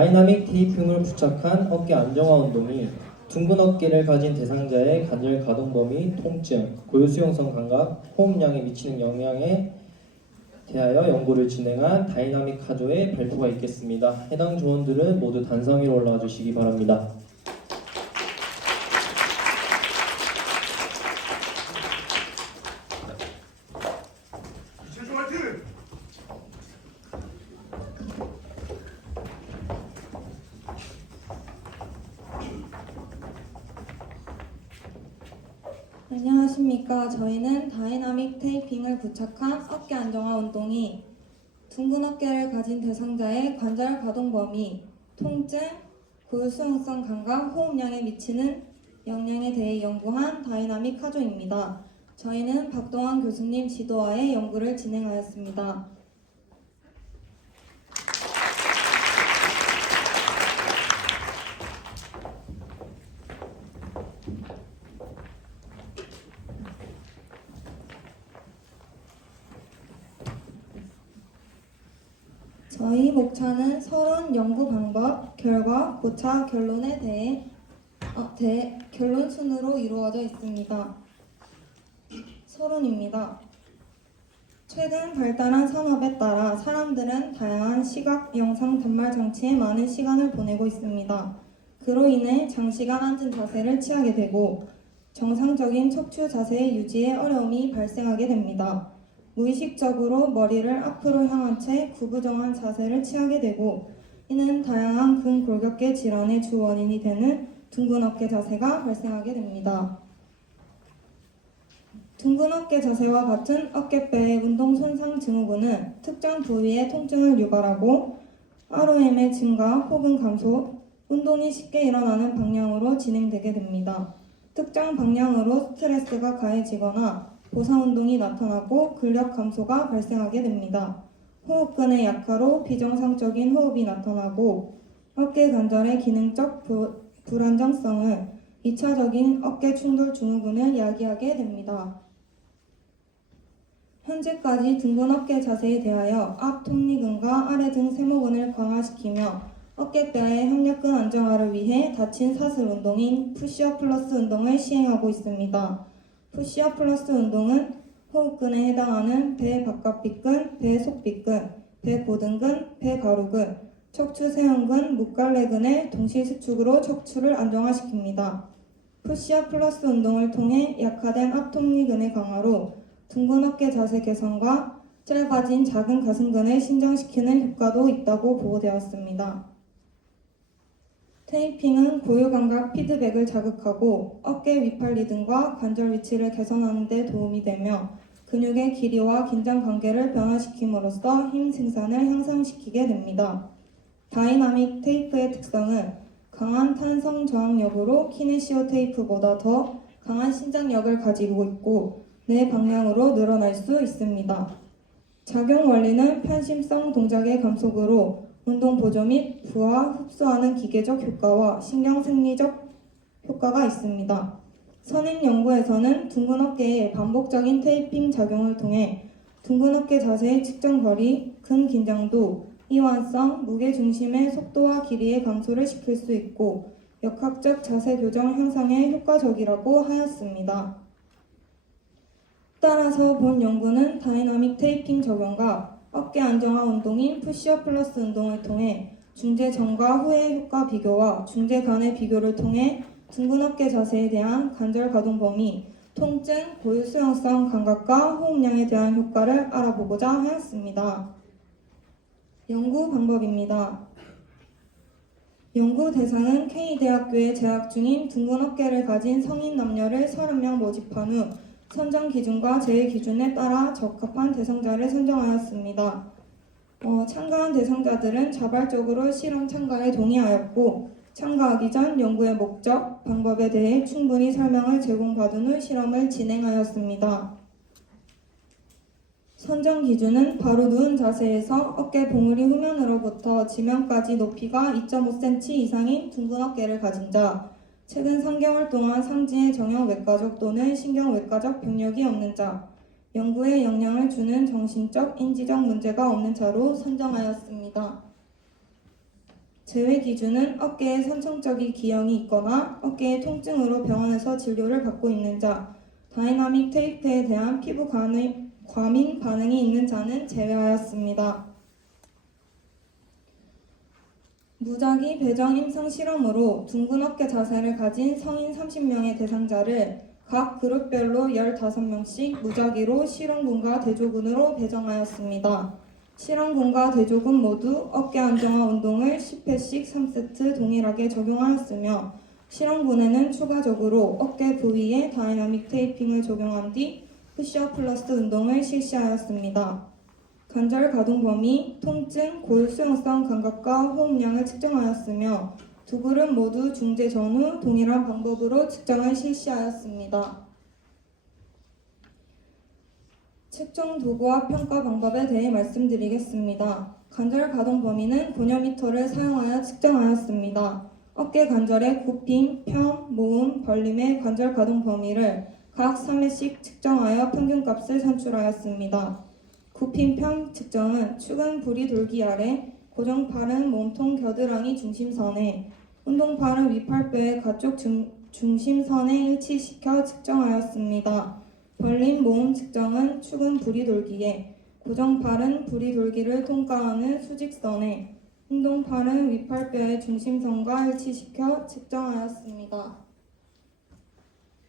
다이나믹 테이핑을 부착한 어깨 안정화 운동이 둥근 어깨를 가진 대상자의 관절 가동 범위, 통증, 고유 수용성 감각, 호흡량에 미치는 영향에 대하여 연구를 진행한 다이나믹 카조의 발표가 있겠습니다. 해당 조원들은 모두 단상 위로 올라와 주시기 바랍니다. 최종 화이팅! 안녕하십니까. 저희는 다 이나믹 테이핑을 부착한 어깨 안정화 운동이 둥근 어깨를 가진 대상자의 관절 가동 범위, 통증, 고유 수용성 감각, 호흡량에 미치는 영향에 대해 연구한 다이나믹 카조입니다. 저희는 박동환 교수님 지도하에 연구를 진행하였습니다. 저희 목차는 서론 연구 방법, 결과, 고차, 결론에 대해 어, 대, 결론 순으로 이루어져 있습니다. 서론입니다. 최근 발달한 산업에 따라 사람들은 다양한 시각, 영상, 단말 장치에 많은 시간을 보내고 있습니다. 그로 인해 장시간 앉은 자세를 취하게 되고 정상적인 척추 자세 유지에 어려움이 발생하게 됩니다. 무의식적으로 머리를 앞으로 향한 채 구부정한 자세를 취하게 되고 이는 다양한 근골격계 질환의 주 원인이 되는 둥근 어깨 자세가 발생하게 됩니다. 둥근 어깨 자세와 같은 어깨뼈의 운동 손상 증후군은 특정 부위의 통증을 유발하고 ROM의 증가 혹은 감소, 운동이 쉽게 일어나는 방향으로 진행되게 됩니다. 특정 방향으로 스트레스가 가해지거나 보상 운동이 나타나고 근력 감소가 발생하게 됩니다. 호흡근의 약화로 비정상적인 호흡이 나타나고 어깨 관절의 기능적 부- 불안정성은 2차적인 어깨 충돌 증후군을 야기하게 됩니다. 현재까지 등근 어깨 자세에 대하여 앞 톱니근과 아래 등 세모근을 강화시키며 어깨뼈의 협력근 안정화를 위해 다친 사슬 운동인 푸시업 플러스 운동을 시행하고 있습니다. 푸시업 플러스 운동은 호흡근에 해당하는 배 바깥비근, 배 속비근, 배 고등근, 배 가루근, 척추 세형근, 목갈래근의 동시 수축으로 척추를 안정화시킵니다. 푸시업 플러스 운동을 통해 약화된 앞톱니근의 강화로 둥근 어깨 자세 개선과 짧아진 작은 가슴근을 신장시키는 효과도 있다고 보고되었습니다. 테이핑은 고유감각 피드백을 자극하고 어깨 위팔리 등과 관절 위치를 개선하는 데 도움이 되며 근육의 길이와 긴장 관계를 변화시킴으로써 힘 생산을 향상시키게 됩니다. 다이나믹 테이프의 특성은 강한 탄성 저항력으로 키네시오 테이프보다 더 강한 신장력을 가지고 있고 내 방향으로 늘어날 수 있습니다. 작용 원리는 편심성 동작의 감속으로 운동 보조 및 부하 흡수하는 기계적 효과와 신경 생리적 효과가 있습니다. 선행 연구에서는 둥근 어깨의 반복적인 테이핑 작용을 통해 둥근 어깨 자세의 측정 거리, 근 긴장도, 이완성, 무게 중심의 속도와 길이의 감소를 시킬 수 있고 역학적 자세 교정 향상에 효과적이라고 하였습니다. 따라서 본 연구는 다이나믹 테이핑 적용과 어깨 안정화 운동인 푸시업 플러스 운동을 통해 중재 전과 후의 효과 비교와 중재 간의 비교를 통해 둥근 어깨 자세에 대한 관절 가동 범위, 통증, 고유 수용성 감각과 호흡량에 대한 효과를 알아보고자 하였습니다. 연구 방법입니다. 연구 대상은 K대학교에 재학 중인 둥근 어깨를 가진 성인 남녀를 30명 모집한 후 선정 기준과 제외 기준에 따라 적합한 대상자를 선정하였습니다. 어, 참가한 대상자들은 자발적으로 실험 참가에 동의하였고 참가하기 전 연구의 목적, 방법에 대해 충분히 설명을 제공받은 후 실험을 진행하였습니다. 선정 기준은 바로 누운 자세에서 어깨 봉우리 후면으로부터 지면까지 높이가 2.5cm 이상인 둥근 어깨를 가진 자, 최근 3개월 동안 상지의 정형외과적 또는 신경외과적 병력이 없는 자, 연구에 영향을 주는 정신적, 인지적 문제가 없는 자로 선정하였습니다. 제외 기준은 어깨에 선천적인 기형이 있거나 어깨의 통증으로 병원에서 진료를 받고 있는 자, 다이나믹 테이프에 대한 피부 과민 반응이 있는 자는 제외하였습니다. 무작위 배정 임상 실험으로 둥근 어깨 자세를 가진 성인 30명의 대상자를 각 그룹별로 15명씩 무작위로 실험군과 대조군으로 배정하였습니다. 실험군과 대조군 모두 어깨 안정화 운동을 10회씩 3세트 동일하게 적용하였으며 실험군에는 추가적으로 어깨 부위에 다이나믹 테이핑을 적용한 뒤 푸시업 플러스 운동을 실시하였습니다. 관절 가동 범위, 통증, 고유 수용성 감각과 호흡량을 측정하였으며 두 그룹 모두 중재 전후 동일한 방법으로 측정을 실시하였습니다. 측정 도구와 평가 방법에 대해 말씀드리겠습니다. 관절 가동 범위는 고녀미터를 사용하여 측정하였습니다. 어깨 관절의 굽힘, 펴, 모음, 벌림의 관절 가동 범위를 각 3회씩 측정하여 평균값을 산출하였습니다. 굽힘 평 측정은 축은 부리 돌기 아래 고정팔은 몸통 겨드랑이 중심선에 운동팔은 위팔뼈의 가쪽 중, 중심선에 일치시켜 측정하였습니다. 벌림 모음 측정은 축은 부리 돌기에 고정팔은 부리 돌기를 통과하는 수직선에 운동팔은 위팔뼈의 중심선과 일치시켜 측정하였습니다.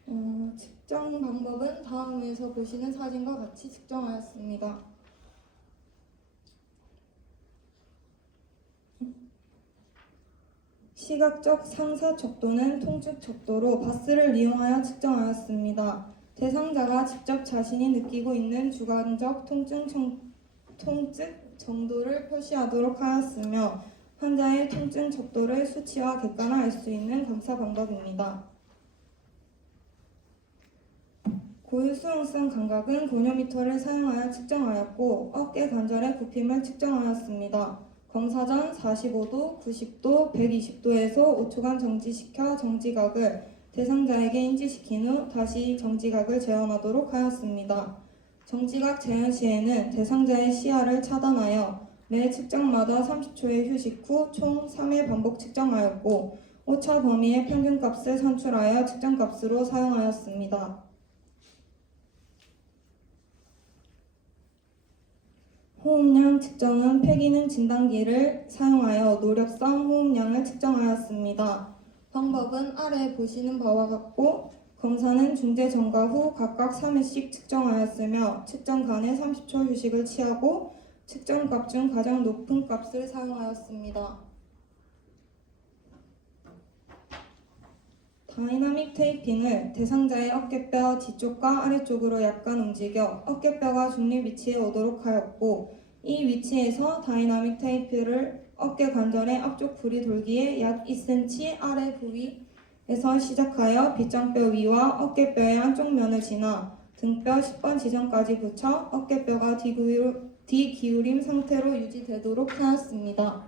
어, 측정 방법은 다음에서 보시는 사진과 같이 측정하였습니다. 시각적 상사 척도는 통축 척도로 바스를 이용하여 측정하였습니다. 대상자가 직접 자신이 느끼고 있는 주관적 통증 청, 통증 정도를 표시하도록 하였으며 환자의 통증 척도를 수치와 객관화할 수 있는 감사 방법입니다. 고유 수용성 감각은 고뇨미터를 사용하여 측정하였고 어깨 관절의 굽힘을 측정하였습니다. 검사 전 45도, 90도, 120도에서 5초간 정지시켜 정지각을 대상자에게 인지시킨 후 다시 정지각을 재현하도록 하였습니다. 정지각 재현 시에는 대상자의 시야를 차단하여 매 측정마다 30초의 휴식 후 총 3회 반복 측정하였고 오차 범위의 평균값을 산출하여 측정값으로 사용하였습니다. 호흡량 측정은 폐기능 진단기를 사용하여 노력성 호흡량을 측정하였습니다. 방법은 아래 보시는 바와 같고 검사는 중재 전과 후 각각 3회씩 측정하였으며 측정 간에 30초 휴식을 취하고 측정값 중 가장 높은 값을 사용하였습니다. 다이나믹 테이핑을 대상자의 어깨뼈 뒤쪽과 아래쪽으로 약간 움직여 어깨뼈가 중립 위치에 오도록 하였고 이 위치에서 다이나믹 테이프를 어깨 관절의 앞쪽 부리 돌기에 약 2cm 아래 부위에서 시작하여 빗장뼈 위와 어깨뼈의 한쪽 면을 지나 등뼈 10번 지점까지 붙여 어깨뼈가 뒤기울, 뒤기울임 상태로 유지되도록 하였습니다.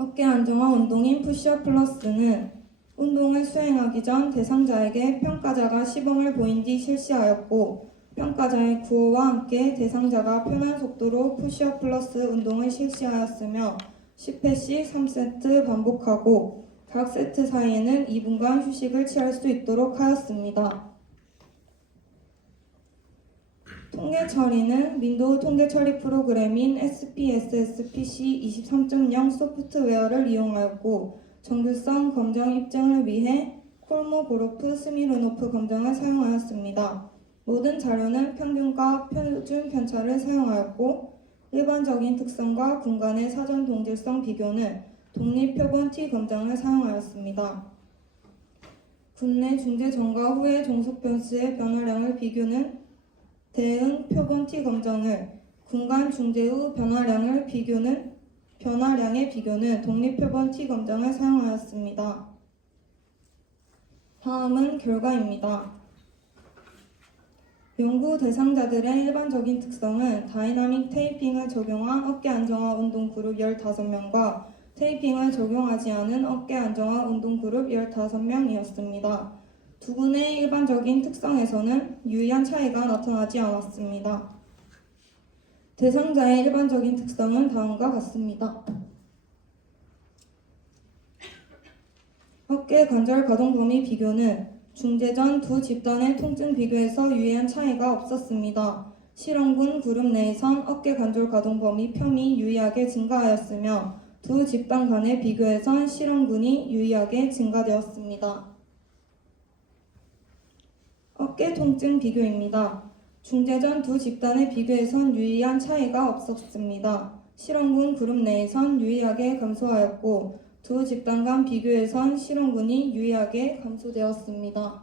어깨 안정화 운동인 푸시업 플러스는 운동을 수행하기 전 대상자에게 평가자가 시범을 보인 뒤 실시하였고 평가자의 구호와 함께 대상자가 편한 속도로 푸시업 플러스 운동을 실시하였으며 10회씩 3세트 반복하고 각 세트 사이에는 2분간 휴식을 취할 수 있도록 하였습니다. 통계 처리는 윈도우 통계 처리 프로그램인 SPSS PC 23.0 소프트웨어를 이용하였고 정규성 검정 입증을 위해 콜모고로프 스미르노프 검정을 사용하였습니다. 모든 자료는 평균과 표준 편차를 사용하였고 일반적인 특성과 공간의 사전 동질성 비교는 독립 표본 T 검정을 사용하였습니다. 국내 중재 전과 후의 종속 변수의 변화량을 비교는 대응 표본 T 검정을 군간 중재 후 변화량을 비교는 변화량의 비교는 독립 표본 T 검정을 사용하였습니다. 다음은 결과입니다. 연구 대상자들의 일반적인 특성은 다이나믹 테이핑을 적용한 어깨 안정화 운동 그룹 15명과 테이핑을 적용하지 않은 어깨 안정화 운동 그룹 15명이었습니다. 두 군의 일반적인 특성에서는 유의한 차이가 나타나지 않았습니다. 대상자의 일반적인 특성은 다음과 같습니다. 어깨 관절 가동 범위 비교는 중재 전 두 집단의 통증 비교에서 유의한 차이가 없었습니다. 실험군 그룹 내에선 어깨 관절 가동 범위 폄이 유의하게 증가하였으며 두 집단 간의 비교에선 실험군이 유의하게 증가되었습니다. 어깨 통증 비교입니다. 중재 전 두 집단의 비교에선 유의한 차이가 없었습니다. 실험군 그룹 내에선 유의하게 감소하였고 두 집단 간 비교에선 실험군이 유의하게 감소되었습니다.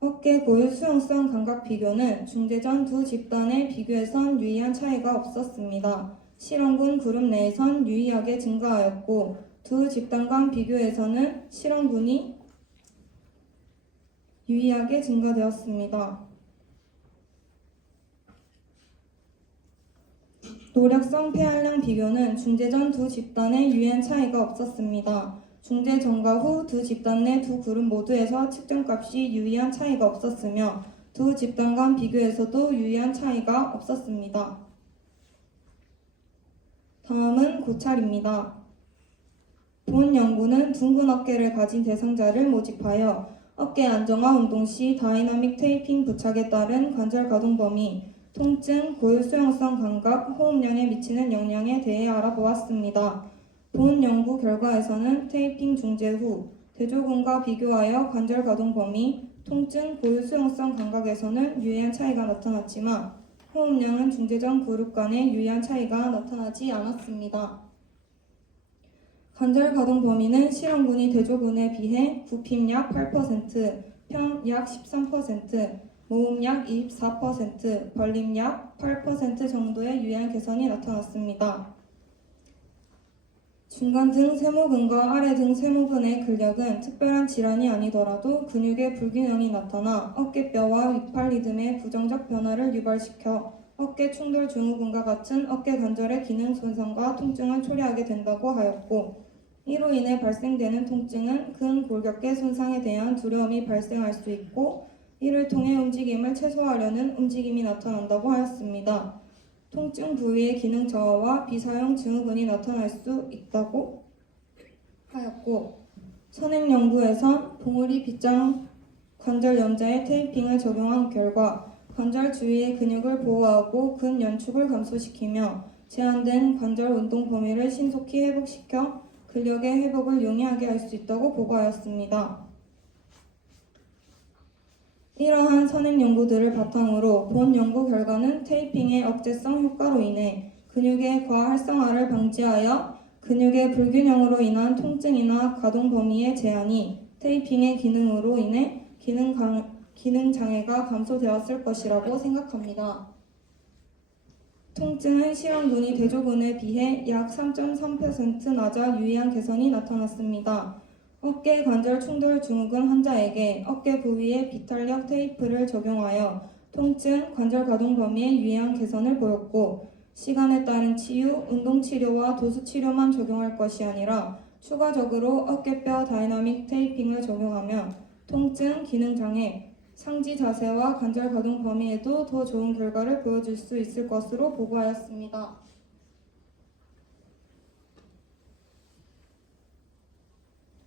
어깨 고유 수용성 감각 비교는 중재 전 두 집단의 비교에선 유의한 차이가 없었습니다. 실험군 그룹 내에선 유의하게 증가하였고 두 집단 간 비교에서는 실험군이 유의하게 증가되었습니다. 노력성 폐활량 비교는 중재 전 두 집단의 유의한 차이가 없었습니다. 중재 전과 후 두 집단 내 두 그룹 모두에서 측정값이 유의한 차이가 없었으며 두 집단 간 비교에서도 유의한 차이가 없었습니다. 다음은 고찰입니다. 본 연구는 둥근 어깨를 가진 대상자를 모집하여 어깨 안정화 운동 시 다이나믹 테이핑 부착에 따른 관절 가동 범위, 통증, 고유 수용성 감각, 호흡량에 미치는 영향에 대해 알아보았습니다. 본 연구 결과에서는 테이핑 중재 후 대조군과 비교하여 관절 가동 범위, 통증, 고유 수용성 감각에서는 유의한 차이가 나타났지만 호흡량은 중재 전 그룹 간의 유의한 차이가 나타나지 않았습니다. 관절 가동 범위는 실험군이 대조군에 비해 부핍 약 8%, 편약 13%, 모음 약 24%, 벌림 약 8% 정도의 유의한 개선이 나타났습니다. 중간 등 세모근과 아래 등 세모근의 근력은 특별한 질환이 아니더라도 근육의 불균형이 나타나 어깨뼈와 위팔 리듬의 부정적 변화를 유발시켜 어깨 충돌 증후군과 같은 어깨 관절의 기능 손상과 통증을 초래하게 된다고 하였고 이로 인해 발생되는 통증은 근골격계 손상에 대한 두려움이 발생할 수 있고 이를 통해 움직임을 최소화하려는 움직임이 나타난다고 하였습니다. 통증 부위의 기능 저하와 비사용 증후군이 나타날 수 있다고 하였고 선행 연구에선 봉우리 빗장 관절 연자에 테이핑을 적용한 결과 관절 주위의 근육을 보호하고 근 연축을 감소시키며 제한된 관절 운동 범위를 신속히 회복시켜 근력의 회복을 용이하게 할 수 있다고 보고하였습니다. 이러한 선행 연구들을 바탕으로 본 연구 결과는 테이핑의 억제성 효과로 인해 근육의 과활성화를 방지하여 근육의 불균형으로 인한 통증이나 가동 범위의 제한이 테이핑의 기능으로 인해 기능, 강, 기능 장애가 감소되었을 것이라고 생각합니다. 통증은 실험군이 대조군에 비해 약 3.3% 낮아 유의한 개선이 나타났습니다. 어깨 관절 충돌 증후군 환자에게 어깨 부위에 비탄력 테이프를 적용하여 통증, 관절 가동 범위에 유의한 개선을 보였고 시간에 따른 치유, 운동 치료와 도수 치료만 적용할 것이 아니라 추가적으로 어깨뼈 다이나믹 테이핑을 적용하면 통증, 기능 장애, 상지 자세와 관절 가동 범위에도 더 좋은 결과를 보여줄 수 있을 것으로 보고하였습니다.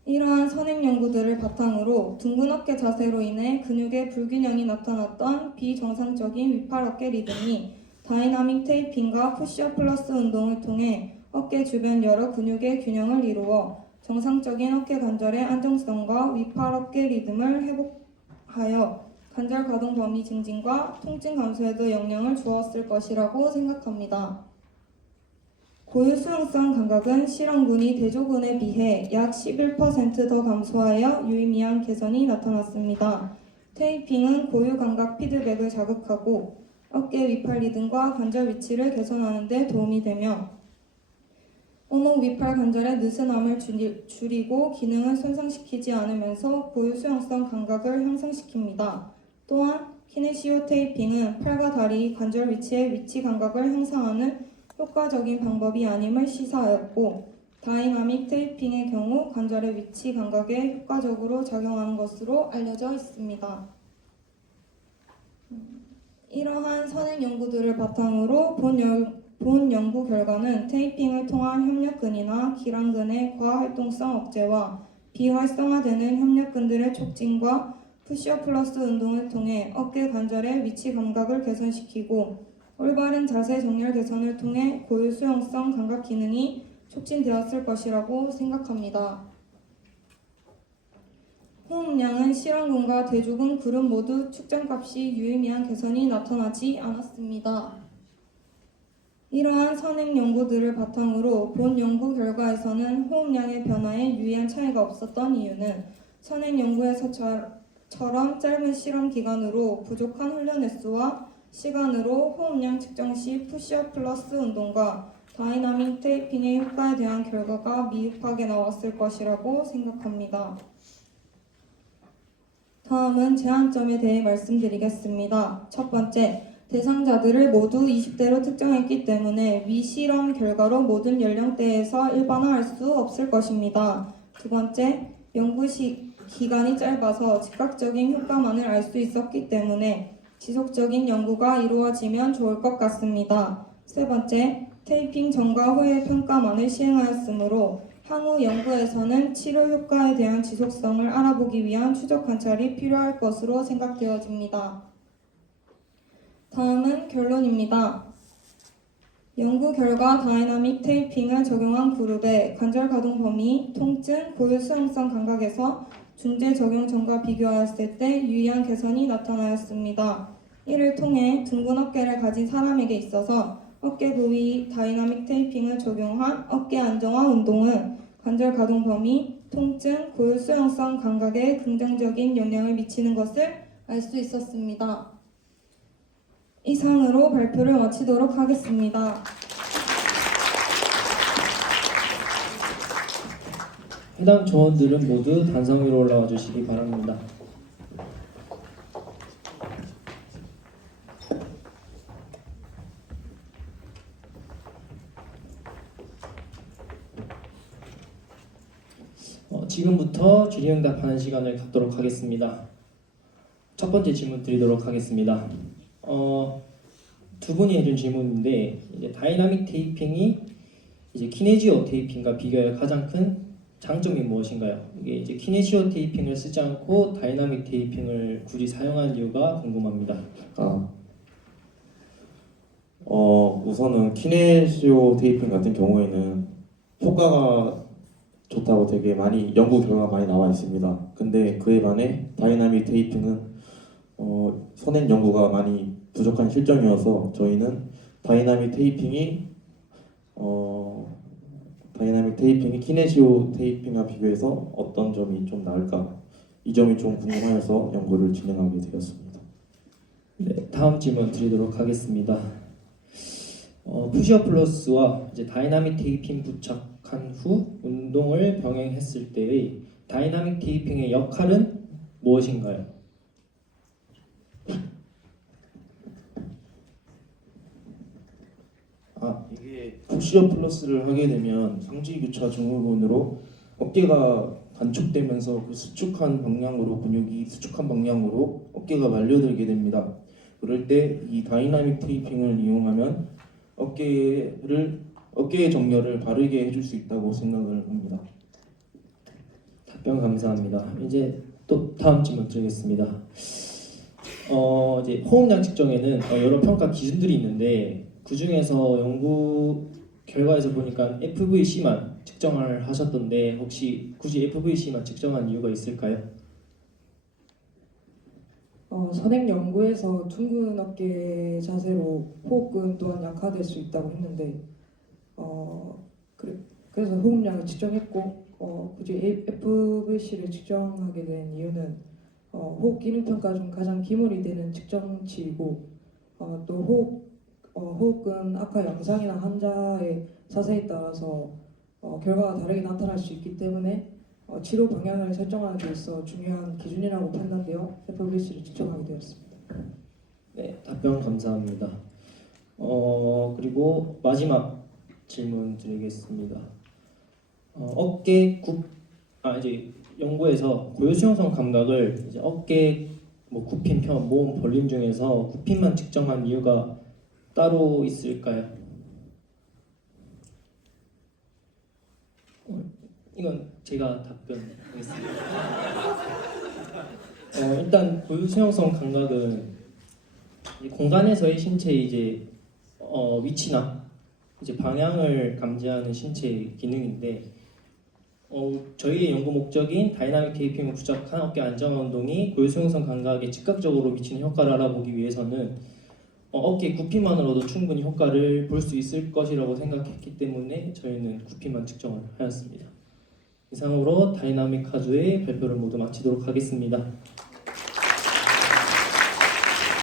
이러한 선행 연구들을 바탕으로 둥근 어깨 자세로 인해 근육의 불균형이 나타났던 비정상적인 위팔 어깨 리듬이 다이나믹 테이핑과 푸시업 플러스 운동을 통해 어깨 주변 여러 근육의 균형을 이루어 정상적인 어깨 관절의 안정성과 위팔 어깨 리듬을 회복 하여 관절 가동 범위 증진과 통증 감소에도 영향을 주었을 것이라고 생각합니다. 고유 수용성 감각은 실험군이 대조군에 비해 약 11%더 감소하여 유의미한 개선이 나타났습니다. 테이핑은 고유 감각 피드백을 자극하고 어깨 위팔 리듬과 관절 위치를 개선하는 데 도움이 되며 오목 위팔 관절의 느슨함을 줄이- 줄이고 기능을 손상시키지 않으면서 고유 수용성 감각을 향상시킵니다. 또한 키네시오 테이핑은 팔과 다리 관절 위치의 위치 감각을 향상하는 효과적인 방법이 아님을 시사하였고 다이나믹 테이핑의 경우 관절의 위치 감각에 효과적으로 작용하는 것으로 알려져 있습니다. 이러한 선행 연구들을 바탕으로 본, 연, 본 연구 결과는 테이핑을 통한 협력근이나 기란근의 과활동성 억제와 비활성화되는 협력근들의 촉진과 푸시업 플러스 운동을 통해 어깨 관절의 위치 감각을 개선시키고 올바른 자세 정렬 개선을 통해 고유 수용성 감각 기능이 촉진되었을 것이라고 생각합니다. 호흡량은 실험군과 대조군 그룹 모두 측정값이 유의미한 개선이 나타나지 않았습니다. 이러한 선행 연구들을 바탕으로 본 연구 결과에서는 호흡량의 변화에 유의한 차이가 없었던 이유는 선행 연구에서처럼 짧은 실험 기간으로 부족한 훈련 횟수와 시간으로 호흡량 측정 시 푸시업 플러스 운동과 다이나믹 테이핑의 효과에 대한 결과가 미흡하게 나왔을 것이라고 생각합니다. 다음은 제한점에 대해 말씀드리겠습니다. 첫 번째, 대상자들을 모두 20대로 특정했기 때문에 위 실험 결과로 모든 연령대에서 일반화할 수 없을 것입니다. 두 번째, 연구 시, 기간이 짧아서 즉각적인 효과만을 알 수 있었기 때문에 지속적인 연구가 이루어지면 좋을 것 같습니다. 세 번째, 테이핑 전과 후의 평가만을 시행하였으므로 향후 연구에서는 치료 효과에 대한 지속성을 알아보기 위한 추적 관찰이 필요할 것으로 생각되어집니다. 다음은 결론입니다. 연구 결과 다이나믹 테이핑을 적용한 그룹의 관절 가동 범위, 통증, 고유 수용성 감각에서 중재 적용 전과 비교하였을 때 유의한 개선이 나타나였습니다. 이를 통해 둥근 어깨를 가진 사람에게 있어서 어깨 부위 다이나믹 테이핑을 적용한 어깨 안정화 운동은 관절 가동 범위, 통증, 고유 수용성 감각에 긍정적인 영향을 미치는 것을 알 수 있었습니다. 이상으로 발표를 마치도록 하겠습니다. 해당 조원들은 모두 단상 위로 올라와 주시기 바랍니다. 어, 지금부터 질의응답하는 시간을 갖도록 하겠습니다. 첫 번째 질문 드리도록 하겠습니다. 어, 두 분이 해준 질문인데 이제 다이나믹 테이핑이 이제 키네지오 테이핑과 비교해 가장 큰 장점이 무엇인가요? 이게 이제 키네시오 테이핑을 쓰지 않고 다이나믹 테이핑을 굳이 사용한 이유가 궁금합니다. 아, 어, 우선은 키네시오 테이핑 같은 경우에는 효과가 좋다고 되게 많이 연구 결과가 많이 나와 있습니다. 근데 그에 반해 다이나믹 테이핑은 어, 선행 연구가 많이 부족한 실정이어서 저희는 다이나믹 테이핑이 어, 다이나믹 테이핑이 키네시오 테이핑과 비교해서 어떤 점이 좀 나을까 이 점이 좀 궁금하여서 연구를 진행하게 되었습니다. 네, 다음 질문 드리도록 하겠습니다. 어, 푸시업 플러스와 이제 다이나믹 테이핑 부착한 후 운동을 병행했을 때의 다이나믹 테이핑의 역할은 무엇인가요? 아 이게 푸시업 플러스를 하게 되면 상지 교차 증후군으로 어깨가 단축되면서 그 수축한 방향으로 근육이 수축한 방향으로 어깨가 말려들게 됩니다. 그럴 때 이 다이나믹 테이핑을 이용하면 어깨를 어깨의 정렬을 바르게 해줄 수 있다고 생각을 합니다. 답변 감사합니다. 이제 또 다음 질문 드리겠습니다. 어, 이제 호흡량 측정에는 어, 여러 평가 기준들이 있는데 그 중에서 연구 결과에서 보니까 FVC만 측정을 하셨던데 혹시 굳이 FVC만 측정한 이유가 있을까요? 어, 선행 연구에서 둥근 어깨 자세로 호흡근 또한 약화될 수 있다고 했는데 어, 그래, 그래서 호흡량을 측정했고 어, 굳이 FVC를 측정하게 된 이유는 어, 호흡 기능 평가 중 가장 기본이 되는 측정치이고 어, 또 호흡 어, 호흡근 악화 양상이나 환자의 자세에 따라서 어, 결과가 다르게 나타날 수 있기 때문에 어, 치료 방향을 설정하는 데 있어 중요한 기준이라고 판단되어 FVC를 측정하게 되었습니다. 네, 답변 감사합니다. 어, 그리고 마지막 질문 드리겠습니다. 어, 어깨 굽, 아 이제 연구에서 고유 수용성 감각을 이제 어깨 뭐 굽힘, 편, 모음, 벌림 중에서 굽힘만 측정한 이유가 따로 있을까요? 어, 이건 제가 답변하겠습니다. 어, 일단 고유 수용성 감각은 이 공간에서의 신체 이제 어, 위치나 이제 방향을 감지하는 신체 기능인데 어, 저희의 연구 목적인 다이나믹 테이핑을 부착한 어깨 안정화 운동이 고유 수용성 감각에 즉각적으로 미치는 효과를 알아보기 위해서는 어, 어깨 굽힘만으로도 충분히 효과를 볼 수 있을 것이라고 생각했기 때문에 저희는 굽힘만 측정을 하였습니다. 이상으로 다이나믹 카주의 발표를 모두 마치도록 하겠습니다.